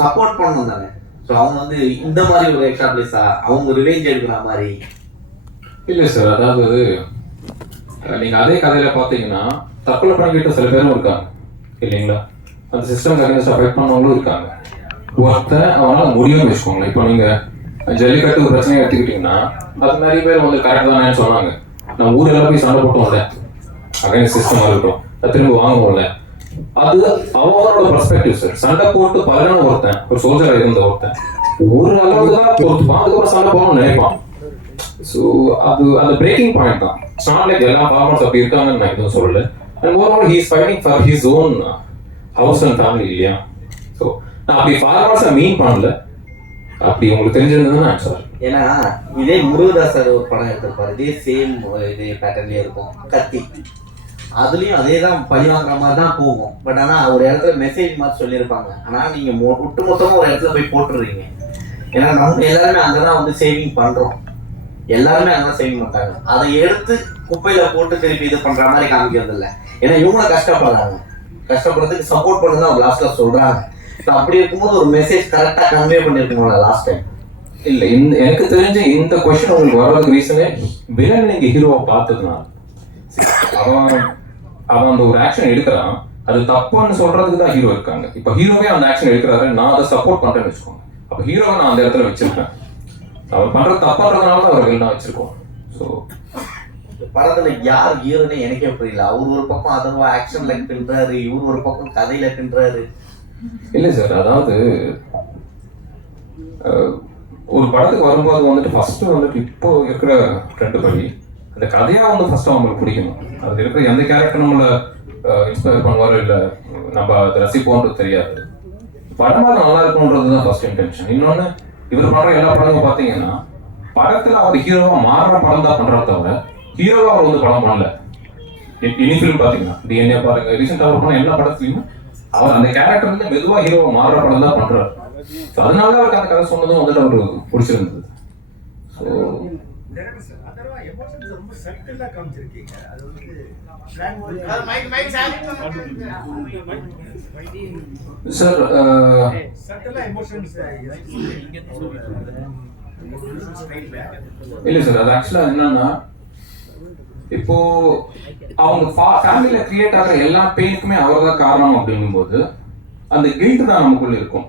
Support பண்ணணும் தானே. So அவங்க வந்து இந்த மாதிரி ஒரு எக்ஸாம்பிள்ஸா அவங்க ரிவெஞ்ச் எடுக்கிற மாதிரி இல்லை சார். அதாவது நீங்கள் அதே கதையில் பார்த்தீங்கன்னா தற்கொலை பண்ணிக்கிட்ட சில பேரும் இருக்காங்க இல்லைங்களா? அந்த சிஸ்டம் அகேன்ஸ்டாக ஃபைட் பண்ணவங்களும் இருக்காங்க. ஒருத்தன் அவனால் முடியும்னு வச்சுக்கோங்களேன். இப்போ நீங்கள் ஜல்லிக்கட்டு ஒரு பிரச்சனையை எடுத்துக்கிட்டிங்கன்னா அது நிறைய பேர் வந்து கரெக்ட் தானேன்னு சொன்னாங்க. நான் ஊரெல்லாம் போய் சண்டை போட்டோம் இல்லை அகைன்ஸ்ட் சிஸ்டமாக இருக்கட்டும், அது திரும்ப வாங்குவோம்ல. அது அவங்களோட பர்ஸ்பெக்டிவ் சார். சண்டை போட்டு பலரான ஒருத்தன் ஒரு சோல்ஜராக இருந்த ஒருத்தன் ஒரு அளவுக்கு தான் பொறுத்துப்பான், அதுக்கப்புறம் சண்டை போகணும்னு நினைப்பான். ஸோ அது அந்த பிரேக்கிங் பாயிண்ட் தான். இட்ஸ் நாட் லைக் எல்லா ஃபார்மர்ஸ் அப்படி இருக்காங்கன்னு நான் எதுவும் சொல்லலை. And moreover he is fighting for his own house and family இல்லையா? ஸோ நான் அப்படி ஃபார்மர்ஸை மீன் பண்ணல. அப்படி உங்களுக்கு தெரிஞ்சிருந்ததுன்னா சார். ஏன்னா இதே முருகதாஸ் சார் ஒரு படம் எடுத்திருப்பாரு, இதே சேம் இதே பேட்டர்ன்லேயே இருக்கும் கத்தி. அதுலேயும் அதே தான் பழி வாங்குற மாதிரி தான் போகும். பட் ஆனால் ஒரு இடத்துல மெசேஜ் மாதிரி சொல்லியிருப்பாங்க. ஆனால் நீங்கள் ஒட்டுமொத்தமாக ஒரு இடத்துல போய் போட்டுடுறீங்க. ஏன்னா நம்ம எல்லாருமே அங்கே தான் வந்து சேவிங் பண்ணுறோம். எல்லாருமே அங்கே தான் சேவிங் பண்ணுறாங்க. அதை எடுத்து குப்பையில் போட்டு திருப்பி இது பண்ணுற மாதிரி காமிக்கிறது இல்லை. ஏன்னா இவங்கள கஷ்டப்படுறாங்க. கஷ்டப்படுறதுக்கு சப்போர்ட் பண்ணி தான் ஒரு லாஸ்ட்டில் சொல்கிறாங்க. ஸோ அப்படி இருக்கும்போது ஒரு மெசேஜ் கரெக்டாக கன்வே பண்ணியிருக்கணும்ல லாஸ்ட் டைம். இல்லை எனக்கு தெரிஞ்ச இந்த கொஸ்டின் உங்களுக்கு வர்றதுக்கு ரீசனே வில்லன் நீங்கள் ஹீரோவை பார்த்ததுனால. அவன் அந்த ஒரு ஆக்ஷன் எடுக்கிறான், அது தப்புன்னு சொல்றதுக்கு தான் ஹீரோ இருக்காங்க. இப்போ ஹீரோவே அந்த ஆக்ஷன் எடுக்கிறாரு, நான் அதை சப்போர்ட் பண்றேன்னு வச்சுக்கோங்க. அப்போ ஹீரோவை நான் அந்த இடத்துல வச்சிருக்கேன். அவர் பண்றது தப்பான்றதுனால தான் அவர் வில்லனா வச்சிருக்கோம். ஸோ படத்துல யார் ஹீரோனே எனக்கே புரியல. அவர் ஒரு பக்கம் அதர்வா ஆக்ஷன்ல பின்றாரு, இவர் ஒரு பக்கம் கதையில பின்றாரு. இல்லை சார், அதாவது ஒரு படத்துக்கு வரும்போது வந்துட்டு ஃபர்ஸ்ட் வந்துட்டு இப்போ இருக்கிற ட்ரெண்ட் படி அந்த கதையா வந்து ஃபர்ஸ்ட் அவங்களுக்கு பிடிக்கணும். அது இருக்கிற எந்த கேரக்டர் நம்மளை இன்ஸ்பயர் பண்ணுவாரோ இல்லை நம்ம அதை ரசிப்போன்றது தெரியாது. படமாக நல்லா இருக்கும்ன்றது தான் ஃபர்ஸ்ட் இன்டென்ஷன். இன்னொன்று, இவர் பண்ற எல்லா படமும் பார்த்தீங்கன்னா படத்துல அவர் ஹீரோவா மாறுற படம் தான் பண்றத தவிர ஹீரோவா அவர் வந்து படம் பண்ணல. இனி ஃபிலிம் பார்த்தீங்கன்னா டிஎன்ஏ பாருங்க, ரீசெண்டாக அவர் பண்ண எல்லா படத்துலையும் அவர் அந்த கேரக்டர் வந்து மெதுவா ஹீரோவா மாறுற படம் தான் பண்றாரு. அதனால அவருக்கு அந்த கதை சொன்னதும் வந்துட்டு அவருக்கு பிடிச்சிருந்தது. ஸோ சார் இல்லை சார், அது ஆக்சுவலா என்னன்னா இப்போ அவங்க ஃபேமிலியில கிரியேட் ஆகிற எல்லா பெயினுக்குமே அவர் தான் காரணம் அப்படிங்கும்போது அந்த கில்ட் தான் நமக்குள்ள இருக்கும்.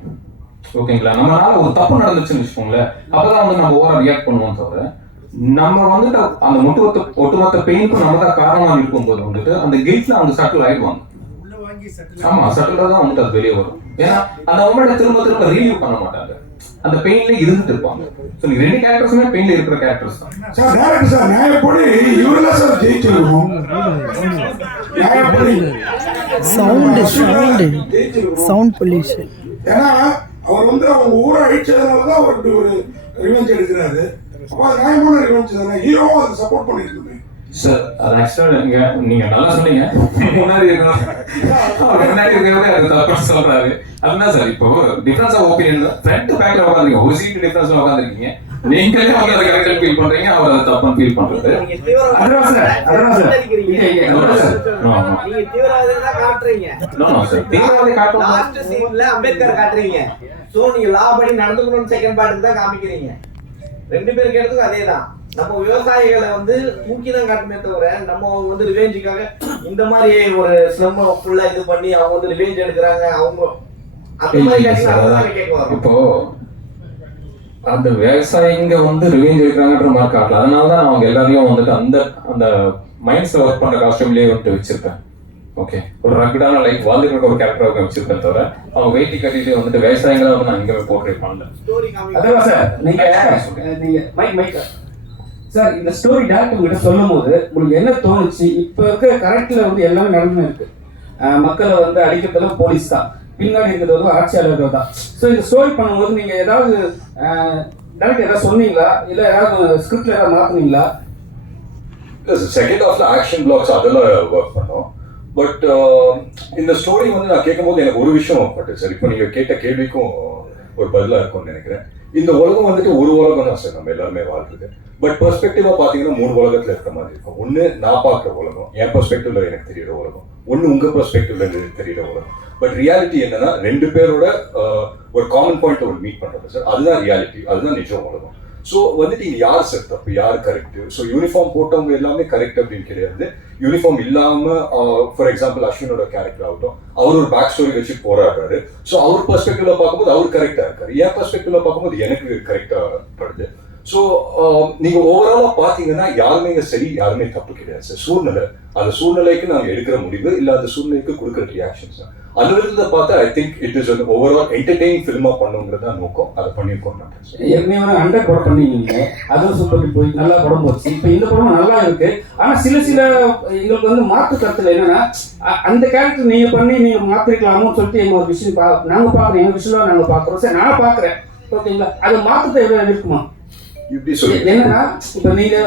ஓகேங்களா? நம்மளால ஒரு தப்பு நடந்துச்சுன்னு வச்சுக்கோங்களேன், அப்பதான் வந்து நம்ம ஓவரா ரியாக்ட் பண்ணுவோம். தவிர நம்ம வந்துட்டு அந்த ஒட்டுமொத்த பெயினுக்கும் நம்ம தான் காரணமா இருக்கும்போது வந்துட்டு அந்த கில்ட்ல அவங்க சட்டில் ஆயிடுவாங்க. ஆமா, சட்டிலா தான் வந்துட்டு அது வெளியே வரும். ஏன்னா அந்த மொமெண்ட்டை திரும்ப திரும்ப ரீவியூ பண்ண மாட்டாங்க, அந்த பெயின்ல இருந்துட்டு இருப்பாங்க. சோ நீ ரெண்டு கேரக்டர்ஸுமே பெயின்ல இருக்கிற கேரக்டர்ஸ் தான் சார். டேரக்டர் சார் நியாயப்படி இவரெல்லாம் சார் ஜெயிச்சிருக்கோம். நியாயப்படி சவுண்ட் பொல்யூஷன். ஏன்னா அவர் வந்து அவங்க ஊரை அழிச்சதுனால தான் அவர் இப்படி ஒரு ரிவெஞ்ச் எடுக்கிறாரு. அப்போ அது நியாயமான ரிவெஞ்ச் தானே. ஹீரோவும் அதை சப்போர்ட் பண்ணியிருக்குமே சார். அது ஆக்சுவலா நீங்க நல்லா சொன்னீங்க. முன்னாடி இருக்கிறவங்க அது தப்பா சொல்றாரு. அதுதான் சார். இப்போ டிஃபரன்ஸ் ஆஃப் ஒப்பீனியன் ஃப்ரண்ட் பேக்ல உட்காந்துருக்கீங்க, ஒரு சீட் டிஃபரன்ஸ்ல உட்காந்துருக்கீங்க. நீங்களே அவங்க அதை கரெக்டா ஃபீல் பண்றீங்க, அவர் அதை தப்பான்னு ஃபீல் பண்றது. அதுதான் சார். நீங்க தீவிரவாதம் தான் காட்டுறீங்க. தீவிரவாதி காட்டுறோம். லாஸ்ட் சீன்ல அம்பேத்கர் காட்டுறீங்க. சோ நீங்க லா படி நடந்துக்கணும்னு செகண்ட் பார்ட்டுக்கு தான் காமிக்கிறீங்க. ரெண்டு பேருக்கு எடுத்துக்கும் அதே தான். நம்ம விவசாயிகளை வந்து தூக்கி தான் காட்டுமே தவிர நம்ம அவங்க வந்து ரிவெஞ்சுக்காக இந்த மாதிரி ஒரு ஸ்லம் ஃபுல்லா இது பண்ணி அவங்க வந்து ரிவெஞ்ச் எடுக்கிறாங்க. அவங்க அந்த மாதிரி இப்போ அந்த விவசாயிங்க வந்து ரிவெஞ்ச் எடுக்கிறாங்கன்ற மாதிரி காட்டல. அதனாலதான் அவங்க எல்லாரையும் வந்துட்டு அந்த அந்த மைண்ட்ஸ்ல ஒர்க் பண்ற காஸ்டியூம்லயே வந்துட்டு வச்சிருக்கேன். ஓகே, ஒரு ரக்கடான லைஃப் வாழ்ந்துட்டு ஒரு கேரக்டர் வச்சிருக்கேன் தவிர அவங்க வெயிட்டி கட்டிட்டு வந்துட்டு விவசாயிகளை வந்து நான் இங்கே போர்ட்ரேட் பண்ணல. அதான் சார். நீங்க மைக் சார், இந்த ஸ்டோரி டேரக்டர் கிட்ட சொல்லும் போது உங்களுக்கு என்ன தோணுச்சு? இப்ப இருக்க கரெக்ட்ல வந்து எல்லாமே நடந்து இருக்கு. மக்களை வந்து அடிக்கிறதுல போலீஸ் தான், பின்னாடி இருக்கிறது வந்து ஆட்சியாளர்கள் தான். ஸோ இந்த ஸ்டோரி பண்ணும்போது நீங்க ஏதாவது டேரக்டர் ஏதாவது சொன்னீங்களா, இல்ல ஏதாவது ஸ்கிரிப்ட்ல ஏதாவது மாத்துனீங்களா? செகண்ட் ஹாஃப்ல ஆக்ஷன் பிளாக்ஸ் அதெல்லாம் ஒர்க் பண்ணோம். பட் இந்த ஸ்டோரி வந்து நான் கேட்கும்போது எனக்கு ஒரு விஷயம் பட்டு சார், இப்போ நீங்கள் கேட்ட கேள்விக்கும் ஒரு பதிலாக இருக்கும்னு நினைக்கிறேன். இந்த உலகம் வந்துட்டு ஒரு உலகம் தான் சார், நம்ம எல்லாருமே வாழ்றது. பட் பெர்ஸ்பெக்டிவாக பார்த்தீங்கன்னா 3 உலகத்தில் இருக்கிற மாதிரி இருக்கும். ஒன்று நான் பார்க்குற உலகம், என் பெர்ஸ்பெக்டிவ்ல எனக்கு தெரியுற உலகம். ஒன்று உங்கள் பெர்ஸ்பெக்டிவ்ல தெரியுற உலகம். பட் ரியாலிட்டி என்னன்னா 2 பேரோட ஒரு காமன் பாயிண்ட் ஒரு மீட் பண்றாங்க சார். அதுதான் ரியாலிட்டி, அதுதான் நிஜம் உலகம். ஸோ வந்துட்டு இங்க யார் சார் தப்பு, யார் கரெக்ட்? ஸோ யூனிஃபார்ம் போட்டவங்க எல்லாமே கரெக்ட் அப்படின்னு கிடையாது. யூனிஃபார்ம் இல்லாம ஃபார் எக்ஸாம்பிள் அஸ்வினோட கேரக்டர் ஆகட்டும், அவர் ஒரு பேக் ஸ்டோரி வச்சு போராடுறாரு. ஸோ அவர் பெர்ஸ்பெக்டிவ்ல பார்க்கும்போது அவர் கரெக்டா இருக்காரு, என் பெர்ஸ்பெக்டிவ்ல பார்க்கும்போது எனக்கு கரெக்டா படுது. ஸோ நீங்க ஓவராலா பாத்தீங்கன்னா யாருமே சரி யாருமே தப்பு கிடையாது சார். சூழ்நிலை, அந்த சூழ்நிலைக்கு நாங்க எடுக்கிற முடிவு இல்ல அந்த சூழ்நிலைக்கு கொடுக்குற ரியாக்ஷன்ஸ் தான். அந்த விதத்துல பார்த்தா ஐ திங்க் இட் இஸ் ஒரு ஓவரால் என்டர்டெய்னிங் ஃபில்மா பண்ணுங்கிறது தான் நோக்கம். அதை பண்ணியிருக்கோம். ஏற்கனவே 100 படம் பண்ணிருக்கீங்க, அதுவும் சூப்பர் ஹிட் போய் நல்லா படம் போச்சு. இப்போ இந்த படம் நல்லா இருக்கு. ஆனா சில எங்களுக்கு வந்து மாற்று கருத்துல என்னன்னா அந்த கேரக்டர் நீங்க பண்ணி நீங்க மாத்திருக்கலாமோ சொல்லிட்டு எங்க ஒரு விஷயம் நாங்க பாக்குறோம், எங்க விஷயம் நாங்க பாக்குறோம். சரி நான் பாக்குறேன், ஓகேங்களா? அது மாற்றத்தை எவ்வளவு இருக்குமா? என்னன்னா இப்ப நீங்க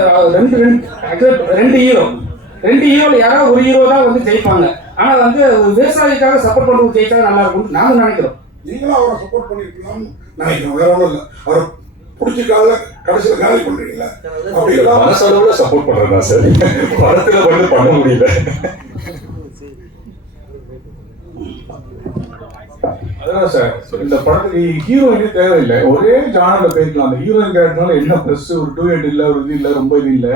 ரெண்டு ஹீரோல யாராவது ஒரு ஹீரோ தான் வந்து ஜெயிப்பாங்க. ஆனா வந்து விவசாயிக்காக சப்போர்ட் பண்றது ஜெயிச்சா நல்லா இருக்கும் நாங்க நினைக்கிறோம். நீங்களும் அவரை சப்போர்ட் பண்ணிருக்கலாம்னு நினைக்கிறோம். வேற ஒன்றும் இல்லை. அவரை பிடிச்சிருக்கால கடைசியில் காலி பண்றீங்களா? அப்படி மனசளவுல சப்போர்ட் பண்றதா சார், படத்துல வந்து பண்ண முடியல. அதான் சார், இந்த படத்துக்கு ஹீரோயினே தேவையில்லை, ஒரே ஜானர்ல போயிருக்கலாம். அந்த ஹீரோயின் கேரக்டர்னால என்ன ப்ளஸ் ஒரு டூயட் இல்ல, ஒரு இது இல்ல, ரொம்ப இது இல்ல,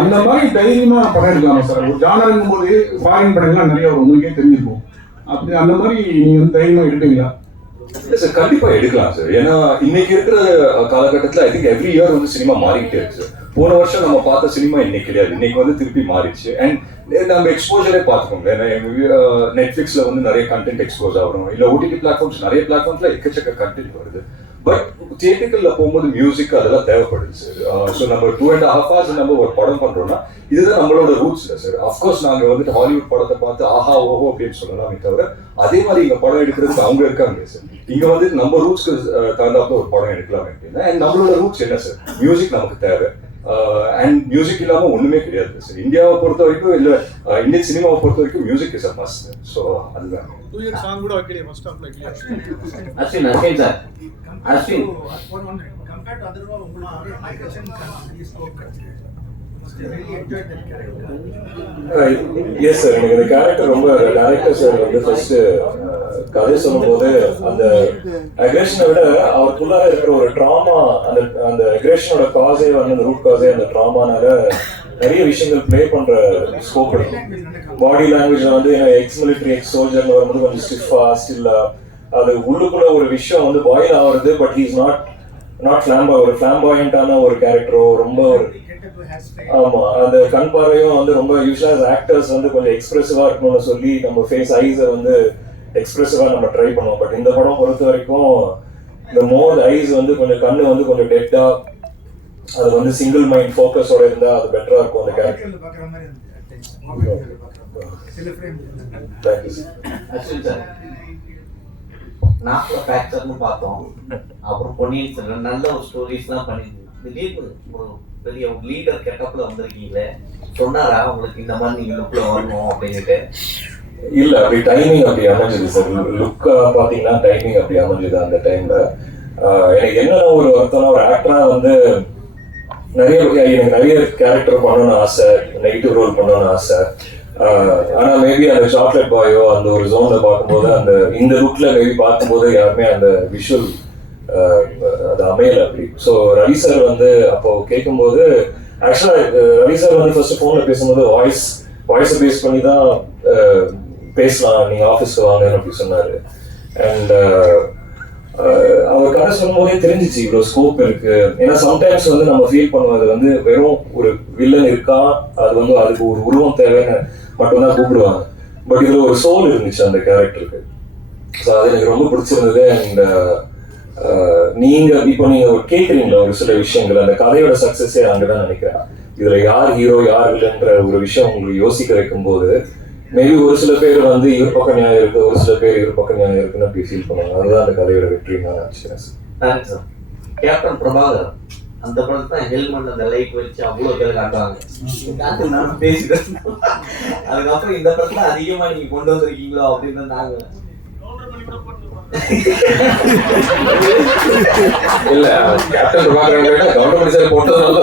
அந்த மாதிரி தைரியமா படம் எடுக்கலாமா சார்? ஒரு ஜானருங்கும் போது ஃபாரின் படங்கள்லாம் நிறைய வரும், உங்களுக்கே தெரிஞ்சிருக்கும். அப்படி அந்த மாதிரி நீங்க வந்து தைரியமா எடுப்பீங்களா? இல்ல சார், கண்டிப்பா எடுக்கலாம் சார். ஏன்னா இன்னைக்கு இருக்கிற காலகட்டத்தில் ஐ திங்க் எவ்ரி இயர் வந்து சினிமா மாறிக்கிட்டே இருக்கு சார். போன வருஷம் நம்ம பார்த்த சினிமா இன்னைக்கு கிடையாது, இன்னைக்கு வந்து திருப்பி மாறிடுச்சு. அண்ட் நம்ம எக்ஸ்போஜரே பார்த்துக்கோங்க. நெட்ஃபிளிக்ஸ்ல வந்து நிறைய கண்டென்ட் எக்ஸ்போஸ் ஆகிறோம், இல்ல ஓடிடி பிளாட்ஃபார்ம்ஸ் நிறைய பிளாட்ஃபார்ம்ஸ்ல எக்கச்சக்க கண்டென்ட் வருது. பட் தியேட்டர்ல போகும்போது மியூசிக் அதெல்லாம் தேவைப்படுது சார். ஸோ நம்ம 2.5 hours நம்ம ஒரு படம் பண்றோம்னா இதுதான் நம்மளோட ரூட்ஸ் இல்லை சார். அஃப்கோர்ஸ் நாங்க வந்துட்டு ஹாலிவுட் படத்தை பார்த்து ஆஹா ஓஹோ அப்படின்னு சொல்லலாமே தவிர அதே மாதிரி இங்க படம் எடுக்கிறதுக்கு அவங்க இருக்காங்க சார். இங்க வந்து நம்ம ரூட்ஸ்க்கு தகுந்தாப்புல ஒரு படம் எடுக்கலாமே அப்படின்னா. அண்ட் நம்மளோட ரூட்ஸ் என்ன சார், மியூசிக் நமக்கு தேவை. அண்ட் மியூசிக் இல்லாம ஒண்ணுமே கிடையாது சார். இந்தியாவை பொறுத்த வரைக்கும் இல்ல இந்தியன் சினிமாவை பொறுத்த வரைக்கும் music is a must. So அதுதான். Ashwin sir, Ashwin S sir, எனக்கு இந்த கேரக்டர் ரொம்ப டைரக்டர் சார் வந்து ஃபர்ஸ்ட் கதை சொல்லும் போது அந்த அக்ரேஷனை விட அவருக்குள்ளார இருக்கிற ஒரு ட்ராமா, அந்த அக்ரேஷனோட காசே வந்து அந்த ரூட் காசே அந்த ட்ராமானால நிறைய விஷயங்கள் பிளே பண்ற ஸ்கோப் இருக்கு. பாடி லாங்குவேஜ் வந்து எக்ஸ் மிலிட்டரி எக்ஸ் சோல்ஜர்னு வரும்போது கொஞ்சம் ஸ்டிஃபா ஸ்டில்லா அது உள்ளுக்குள்ள ஒரு விஷயம் வந்து பாயில் ஆகுறது. பட் ஹீஸ் நாட் ஒரு ஃபிளாம்பாயண்டான ஒரு கேரக்டரோ ரொம்ப ஒரு ஆமா அந்த கண் பார்வையும் வந்து ரொம்ப யூஸ்வலா ஆக்டர்ஸ் வந்து கொஞ்சம் எக்ஸ்பிரசிவா இருக்கணும்னு சொல்லி நம்ம ஃபேஸ் ஐஸை வந்து எக்ஸ்பிரசிவா நம்ம ட்ரை பண்ணுவோம். பட் இந்த படம் பொறுத்த வரைக்கும் இந்த மோர் ஐஸ் வந்து கொஞ்சம் கண்ணு வந்து கொஞ்சம் டெட்டா, அது வந்து சிங்கிள் மைண்ட் ஃபோக்கஸோட இருந்தா அது பெட்டரா இருக்கும் அந்த கேரக்டர். நாக்குல ஃபிராக்சர்னு பார்த்தோம், அப்புறம் பொன்னியின் செல்வன் நல்ல ஒரு ஸ்டோரிஸ்லாம் பண்ணிட்டு திடீர்னு ஒரு பெரிய லீடர் கெட்டப்ல வந்திருக்கீங்களே, சொன்னாரா உங்களுக்கு இந்த மாதிரி நீங்க லுக்ல வரணும் அப்படின்ட்டு? இல்ல, அப்படி டைமிங் அப்படி அமைஞ்சது சார். லுக்கா பாத்தீங்கன்னா டைமிங் அப்படி அமைஞ்சது அந்த டைம்ல. எனக்கு என்ன ஒரு வருத்தம்னா ஒரு ஆக்டரா வந்து எனக்கு நிறைய கேரக்டர் பண்ணணும்னு ஆசை, நெகட்டிவ் ரோல் பண்ணணும்னு ஆசை. ஆனா மேபி அந்த சாக்லேட் பாயோ அந்த ஒரு ஜோன்ல பார்க்கும்போது அந்த இந்த லுக்ல மேபி பார்க்கும்போது யாருமே அந்த விஷுவல் அது அமையல அப்படி. ஸோ ரவி சார் வந்து அப்போ கேட்கும்போது ஆக்சுவலா ரவி சார் வந்து ஃபர்ஸ்ட் போன்ல பேசும்போது வாய்ஸை பேஸ் பண்ணி தான் பேசலாம், நீங்க ஆஃபீஸ்க்கு வாங்கன்னு அப்படி சொன்னாரு. அண்ட் அவர் கதை சொல்லும் போதே தெரிஞ்சிச்சு இவ்வளவு ஸ்கோப் இருக்கு. ஏன்னா சம்டைம்ஸ் வந்து நம்ம ஃபீல் பண்ணுவது வந்து வெறும் ஒரு வில்லன் இருக்கா, அது வந்து அதுக்கு ஒரு உருவம் தேவைன்னு மட்டும்தான் கூப்பிடுவாங்க. பட் இதுல ஒரு சோல் இருந்துச்சு அந்த கேரக்டருக்கு. ஸோ அது எனக்கு ரொம்ப பிடிச்சிருந்தது. அண்ட் நீங்க கேட்குறீங்களா ஒரு சில விஷயங்கள், அந்த கதையோட சக்சஸே அங்கதான் நினைக்கிறேன். இதுல யார் ஹீரோ யார் இல்லைன்ற ஒரு விஷயம் உங்களுக்கு யோசிக்க வைக்கும் போது மேபி ஒரு சில பேர் வந்து இவர் பக்கம் நியாயம் இருக்கு, ஒரு சில பேர் இவர் பக்கம் நியாயம் இருக்குன்னு அப்படி ஃபீல் பண்ணுவாங்க. அதுதான் அந்த கதையோட வெற்றின்னு நான் நினைச்சுக்கிறேன் சார். கேப்டன் பிரபாகர் அந்த படத்தை ஹெல்மெட் அந்த லைட் வச்சு அவ்வளவு பேர் காட்டுவாங்க, நான் பேசிட்டேன். அதுக்கப்புறம் இந்த படத்துல அதிகமா நீங்க கொண்டு வந்திருக்கீங்களோ அப்படின்னு நாங்க இல்ல கேப்டன் பிரபாகரன் கவர்மெண்ட் சார் போட்டதுனால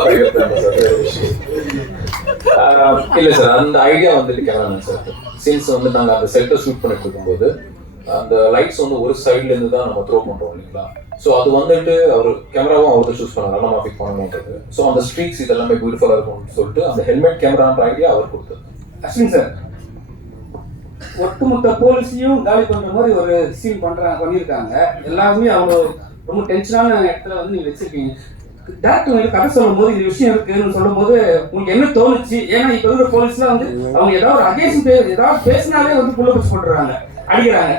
இல்ல சார், அந்த ஐடியா வந்துட்டு கேமராமேன் சார் சின்ஸ் வந்து நாங்க அந்த செட்டை ஷூட் பண்ணிட்டு இருக்கும்போது அந்த லைட்ஸ் வந்து ஒரு சைட்ல இருந்து தான் நம்ம த்ரோ பண்றோம் இல்லைங்களா. ஸோ அது வந்துட்டு அவர் கேமராவும் அவர் சூஸ் பண்ணாங்க நம்ம பிக் பண்ணணுன்றது. ஸோ அந்த ஸ்ட்ரீட்ஸ் இதெல்லாமே பியூட்டிஃபுல்லா இருக்கும்னு சொல்லிட்டு அந்த ஹெல்மெட் கேமரான்ற ஐடியா அவர் கொடுத்தது. அஸ்வின் சார், ஒட்டுமொத்த போலீஸையும் காலி பண்ற மாதிரி ஒரு சீன் பண்ணியிருக்காங்க. எல்லாருமே அவங்க ரொம்ப டென்ஷனான இடத்துல வந்து நீங்க வச்சிருக்கீங்க. டேரக்டர் வந்து கதை சொல்லும் போது இந்த விஷயம் இருக்குன்னு சொல்லும் போது உங்களுக்கு என்ன தோணுச்சு? ஏன்னா இப்ப இருக்கிற போலீஸ்லாம் வந்து அவங்க ஏதாவது ஒரு அகேன்ஸ்ட் ஏதாவது பேசினாலே வந்து புள்ள வச்சு போட்டுறாங்க, அடிக்கிறாங்க.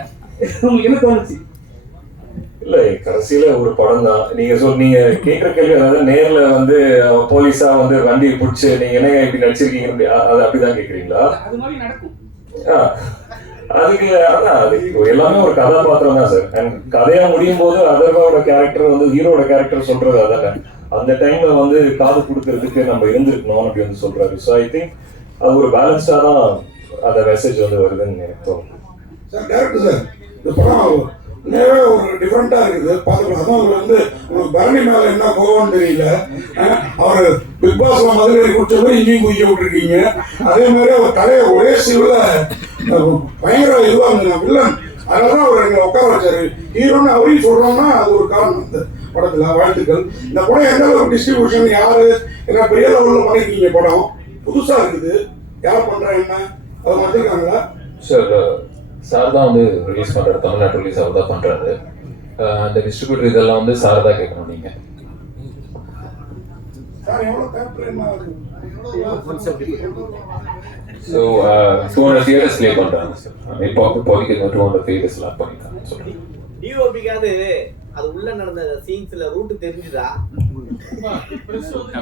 உங்களுக்கு என்ன தோணுச்சு? இல்ல கடைசியில ஒரு படம் தான் நீங்க கேட்கிற கேள்வி, அதாவது நேர்ல வந்து போலீஸா வந்து வண்டியை பிடிச்சி நீங்க என்ன இப்படி நடிச்சிருக்கீங்க அது அப்படிதான் கேக்குறீங்களா? அது மாதிரி நடக்கும். அதுக்கு அதான் அது எல்லாமே ஒரு கதாபாத்திரம் தான் சார். அண்ட் கதையா முடியும் போது அதர்வாவோட கேரக்டர் வந்து ஹீரோட கேரக்டர் சொல்றது அதான அந்த டைம்ல வந்து காது கொடுக்கறதுக்கு நம்ம இருந்திருக்கணும் அப்படி வந்து சொல்றாரு. ஸோ ஐ திங்க் அது ஒரு பேலன்ஸ்டா தான் அந்த மெசேஜ் வந்து வருதுன்னு எனக்கு தோணும். சார் டேரக்டர் சார், இந்த படம் நேரே ஒரு டிஃப்ரெண்டா இருக்குது பார்த்துக்கலாம். அதான் அவர் வந்து உங்களுக்கு பரணி மேல என்ன கோவம்னு தெரியல. அவர் பிக் பாஸ்ல மதுரை குடிச்ச மாதிரி இங்கேயும் குதிக்க விட்டுருக்கீங்க. அதே மாதிரி அவர் தலையை ஒரே சீவுல பயங்கர இதுவா இருந்தது வில்லன். அதனாலதான் அவர் எங்களை உட்கார வச்சாரு. ஹீரோன்னு அவரையும் சொல்றோம்னா அது ஒரு காரணம் இந்த படத்துல. வாழ்த்துக்கள். இந்த படம் எந்த அளவுக்கு டிஸ்ட்ரிபியூஷன் யாரு என்ன பெரிய லெவல்ல பண்ணிருக்கீங்க? படம் புதுசா இருக்குது, யார் பண்றா என்ன அதை மாத்திருக்காங்களா? சார் தான் வந்து ரிலீஸ் பண்றாரு, தமிழ்நாட்டு ரிலீஸ் அவர் தான் பண்றாரு. அந்த டிஸ்ட்ரிபியூட்டர் இதெல்லாம் வந்து சார் தான் கேட்கணும் நீங்க. சார் எவ்வளவு தேட்டர் என்ன ஸோ 200 தியேட்டர்ஸ் ப்ளே பண்றாங்க சார். இப்போதைக்கு 200 தியேட்டர்ஸ் லாக் பண்ணிட்டாங்க. சொல்றேன் டிஓபிக்காவது அது உள்ள நடந்த சீன்ஸ்ல ரூட் தெரிஞ்சுதா?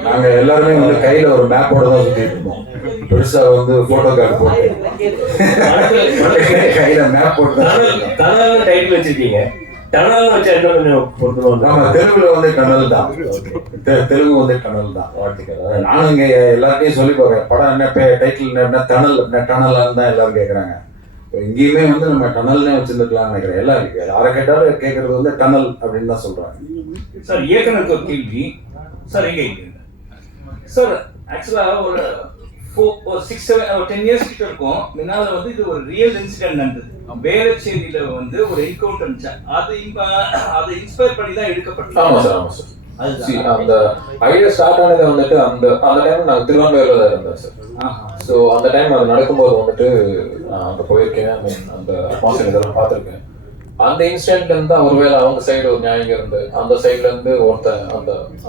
நாங்க எல்லாருமே வந்து கையில ஒரு மேப்போட தான் சுத்திட்டு இருந்தோம். பெருசா வந்து போட்டோ கார்டு போட்டு கையில மேப் போட்டு டனல் டைட்டில் வச்சிருக்கீங்க. டனல் வச்சு என்ன கொஞ்சம் பொறுத்துருவோம். ஆமா, தெலுங்குல வந்து டனல் தான். தெலுங்கு வந்து டனல் தான். வாழ்த்துக்கள். நானும் இங்க எல்லார்ட்டையும் சொல்லி பார்க்கறேன், படம் என்ன டைட்டில் என்ன டனல் டனல் தான் எல்லாரும் கேட்கறாங்க. இங்கேயுமே வந்து நம்ம டனல்னே வச்சிருந்துக்கலாம்னு நினைக்கிறேன். எல்லாரும் யாரை கேட்டாலும் கேட்கறது வந்து டனல் அப்படின்னு தான் சொல்றாங்க. சார் இயக்குனருக்கு ஒரு கேள்வி சார். எங்க சார் ஆக்சுவலா ஒரு 10 இயர்ஸ் கிட்ட இருக்கும் முன்னால வந்து இது ஒரு ரியல் இன்சிடென்ட் நடந்தது. வேளச்சேரியில வந்து ஒரு என்கவுண்டர் இருந்துச்சு. அது இன்ஸ்பயர் பண்ணி தான் எடுக்கப்பட்டது. ஆமா சார், ஆமா சார். அந்த ஐடியா ஸ்டார்ட் ஆனது வந்துட்டு அந்த டைம் நாங்கள் திருவான்மையூர்ல தான் இருந்தோம் சார். ஸோ அந்த டைம் அது நடக்கும்போது வந்துட்டு நான் அங்கே போயிருக்கேன். ஐ மீன் அந்த அட்மாஸ்பியர் இதெல்லாம் பார்த்துருக்கேன். அந்த இன்சிடென்ட்ல இருந்து ஒருவேளை அவங்க சைடு ஒரு நியாயம் இருந்து அந்த சைட்ல இருந்து ஒருத்தன்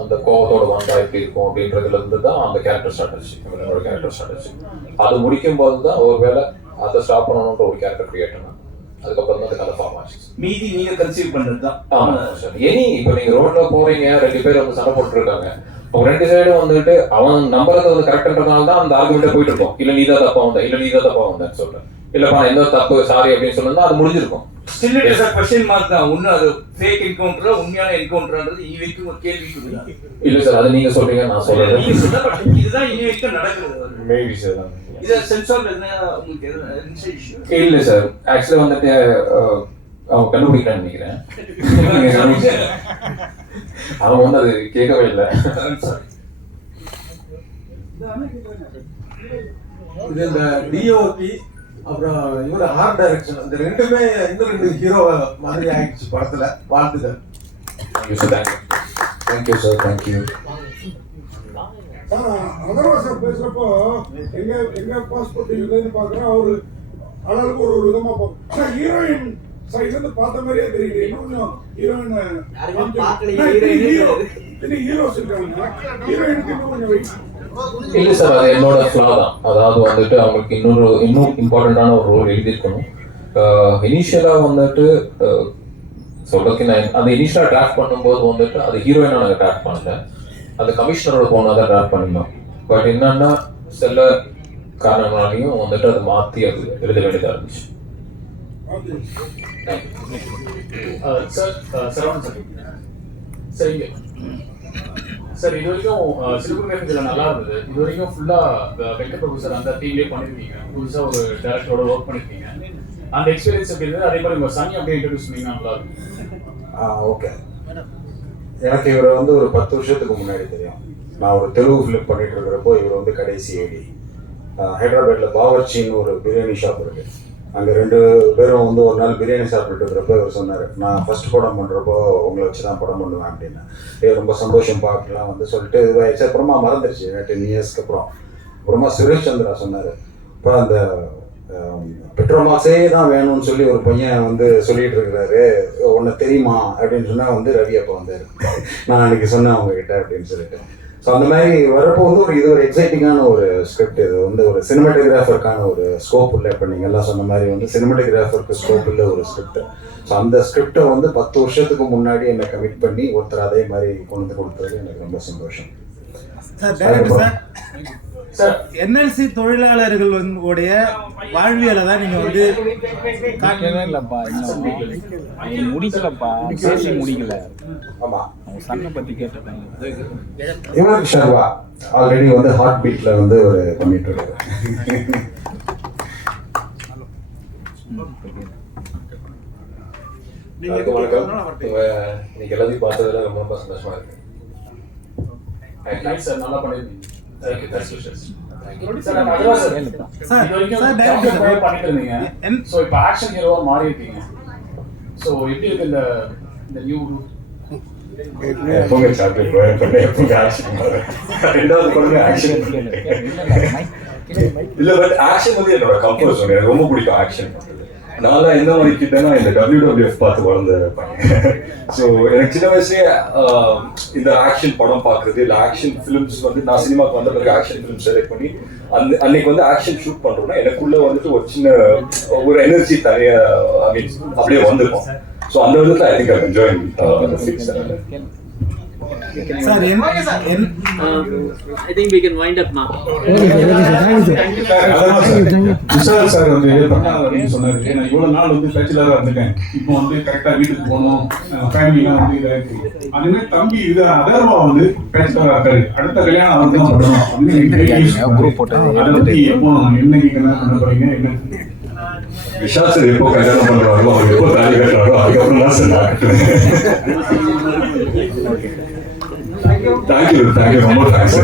அந்த கோவத்தோட வந்தா எப்படி இருக்கும் அப்படின்றதுல இருந்து தான் அந்த கேரக்டர் ஸ்டார்ட் ஆச்சு. என்னோட கேரக்டர் ஸ்டார்ட் ஆச்சு. அது முடிக்கும் போது தான் ஒருவேளை அதை ஸ்டாப் பண்ணணுன்ற ஒரு கேரக்டர் கிரியேட் பண்ணேன். அதுக்கப்புறம் தான் கதை ஃபார்ம் ஆச்சு. மீதி நீங்க கன்சீவ் பண்ணது தான். ஆமா சார். இப்போ நீங்க ரோட்ல போறீங்க, 2 பேர் வந்து சண்டை போட்டு இருக்காங்க. அவங்க 2 சைடும் வந்துட்டு அவன் நம்புறது வந்து கரெக்ட்ன்றதுனால தான் அந்த ஆர்குமெண்ட்டே போயிட்டு இருக்கும். இல்ல நீதான் தப்பா வந்த, இல்ல நீதான் தப்பா வந்தேன்னு சொல்றேன். இல்லப்பா எந்த தப்பு சாரி அப்படின்னு சொன்னா அது முடிஞ்சிருக்கும். Still it is a question mark தான். ஒண்ணு அது ஃபேக் என்கவுண்டரா உண்மையான என்கவுண்டரான்றது இனி வரைக்கும் ஒரு கேள்விக்குறிதான். இல்ல சார், அது நீங்க சொல்றீங்க, நான் சொல்றேன். நீங்க சொல்ல இதுதான் இனி வரைக்கும் நடக்குது. Maybe sir. இது சென்சார் என்ன உங்களுக்கு இன்சைட் இல்ல சார், ஆக்சுவலா வந்துட்டு அவங்க கண்டுபிடிக்கலாம்னு நினைக்கிறேன். அவங்க வந்து அது கேட்கவே இல்லை. இது இந்த டிஓபி அப்புறம் இவரோட ஆர்ட் டைரக்ஷன் இந்த ரெண்டுமே இன்னும் 2 ஹீரோ மாதிரி ஆயிடுச்சு படத்துல. வாழ்த்துக்கள். Thank you sir. Thank you sir. Thank you. Atharva sir பேசுறப்போ எங்க பாஸ்போர்ட் இதுன்னு பாக்குறேன். அவரு ஆளுக்கு ஒரு விதமா பார்ப்போம். ஹீரோயின் சைட்ல இருந்து பார்த்த மாதிரியே தெரியல. இன்னும் ஹீரோயின் ஹீரோஸ் இருக்காங்க. ஹீரோயினுக்கு இன்னும் கொஞ்சம் வெயிட். இல்ல சார், அது என்னோட ஃப்ளா தான். அதாவது வந்துட்டு அவங்களுக்கு இன்னும் இம்பார்ட்டன்டான ஒரு ரோல் எழுதியிருக்கணும். இனிஷியலா வந்துட்டு சொல்றதுக்கு நான் அந்த இனிஷியலா டிராஃப்ட் பண்ணும்போது வந்துட்டு அது ஹீரோயினா நாங்கள் டிராஃப்ட் பண்ணல, அந்த கமிஷனரோட போனா தான் டிராஃப்ட் பண்ணினோம். பட் என்னன்னா சில காரணங்களாலையும் வந்துட்டு அதை மாற்றி அது எழுத வேண்டியதாக இருந்துச்சு. சார் சரவணன் சார், சரிங்க சார். இது வரைக்கும் சிறுகுடிகள் நல்லா இருந்தது. இது வரைக்கும் ஃபுல்லா வெங்கட் பிரபு சார் அந்த டீம்லேயே பண்ணிருக்கீங்க. புதுசா ஒரு டைரக்டரோட ஒர்க் பண்ணிருக்கீங்க. அந்த எக்ஸ்பீரியன்ஸ் எப்படி இருந்தது? அதே மாதிரி உங்க சனி அப்படியே இன்ட்ரடியூஸ் பண்ணீங்கன்னா நல்லா இருக்கும். ஓகே. எனக்கு இவரை வந்து ஒரு 10 வருஷத்துக்கு முன்னாடி தெரியும். நான் ஒரு தெலுங்கு ஃபிலிம் பண்ணிட்டு இருக்கிறப்போ இவர் வந்து கடைசி ஐடி. ஹைதராபாத்ல பாவர்ச்சின்னு ஒரு பிரியாணி ஷாப் இருக்கு. அங்கே 2 பேரும் வந்து ஒரு நாள் பிரியாணி சாப்பிட்டுட்டு இருக்கிறப்ப அவர் சொன்னார், நான் ஃபர்ஸ்ட் படம் பண்ணுறப்போ உங்களை வச்சு தான் படம் பண்ணுவேன் அப்படின்னு. ரொம்ப சந்தோஷம் பார்க்கலாம் வந்து சொல்லிட்டு இதுவாகிடுச்சு. அப்புறமா மறந்துடுச்சு 10 இயர்ஸ்க்கு அப்புறம். அப்புறமா சுரேஷ் சந்திரா சொன்னார், இப்போ அந்த பெட்ரோமாக்ஸே தான் வேணும்னு சொல்லி ஒரு பையன் வந்து சொல்லிட்டு இருக்கிறாரு, உன்னை தெரியுமா அப்படின்னு சொன்னால் வந்து ரவி அப்போ வந்தார். நான் அன்றைக்கி சொன்னேன் அவங்ககிட்ட அப்படின்னு சொல்லிட்டு. ஸோ அந்த மாதிரி வரப்போ வந்து இது ஒரு எக்ஸைட்டிங்கான ஒரு ஸ்கிரிப்ட். இது வந்து ஒரு சினிமாட்டோகிராஃபருக்கான ஒரு ஸ்கோப் இல்லை. இப்போ நீங்கள் எல்லாம் சொன்ன மாதிரி வந்து சினிமாட்டோகிராஃபருக்கு ஸ்கோப் இல்லை ஒரு ஸ்கிரிப்ட். ஸோ அந்த ஸ்கிரிப்டை வந்து 10 வருஷத்துக்கு முன்னாடி என்னை கமிட் பண்ணி ஒருத்தர் அதே மாதிரி கொண்டு வந்து கொடுத்தது எனக்கு ரொம்ப சந்தோஷம். சார், என்எல்சி தொழிலாளர்கள் உடைய வாழ்வியலை தான் நீங்க வந்து இல்லப்பா, முடிக்கலப்பா, பேசி முடிக்கல. ஆமா, சண்டை பத்தி கேட்டிருக்காங்க. இவனுக்கு ஷர்வா ஆல்ரெடி வந்து ஹார்ட் பீட்ல வந்து ஒரு பண்ணிட்டு இருக்காரு. வணக்கம். இன்னைக்கு எல்லாத்தையும் பார்த்ததுல ரொம்ப ரொம்ப சந்தோஷமா இருக்கு. சார், நல்லா பண்ணிருக்கீங்க. தேங்க்யூ. ஸோ இப்போ ஆக்ஷன் ஹீரோவா மாறி இருக்கீங்க. ஸோ எப்படி இருக்கு இந்த நியூ எப்பவுமே சாக்லேட் எப்பவுமே ஆக்ஷன் 2வது படமே ஆக்ஷன் இல்ல. பட் ஆக்ஷன் வந்து என்னோட கம்ஃபர்ட் ஜோன். எனக்கு ரொம்ப பிடிக்கும் ஆக்ஷன். நான் எந்த மாதிரி கிட்டனா இந்த WWF பார்த்து வளர்ந்த பையன். ஸோ எனக்கு சின்ன வயசுலேயே இந்த ஆக்ஷன் படம் பார்க்குறது இல்லை ஆக்ஷன் ஃபிலிம்ஸ் வந்து நான் சினிமாவுக்கு வந்த பிறகு ஆக்ஷன் ஃபிலிம் செலக்ட் பண்ணி அன்னைக்கு வந்து ஆக்ஷன் ஷூட் பண்ணுறோம்னா எனக்குள்ள வந்துட்டு ஒரு சின்ன ஒரு எனர்ஜி தனியாக ஐ மீன் அப்படியே வந்திருக்கும். ஸோ அந்த விதத்தில் I think I enjoy the fix. Sir, I think we can wind up now. Vishal sir வந்து பண்ணாத சொன்னாரு, நான் இவ்வளவு நாள் வந்து பேச்சுலரா இருந்துட்டேன், இப்போ வந்து கரெக்டா வீட்டுக்கு போகணும், ஃபேமிலிலாம் வந்து இதா இருக்கு. அதுவே தம்பி இது அதர்வா வந்து பேச்சுலரா இருக்காரு, அடுத்த கல்யாணம் அவருக்கு தான் பண்ணணும் அப்படின்னு அதை பத்தி எப்போ என்னைக்கு கல்யாணம் பண்ண போறீங்க? என்ன விஷால் சார் எப்போ கல்யாணம் பண்றாரோ அவர் எப்போ தாலி கட்டுறாரோ அதுக்கப்புறம் தான் சார் நான் கட்டுவேன். தேங்க்யூ ரொம்ப தேங்க்ஸ்.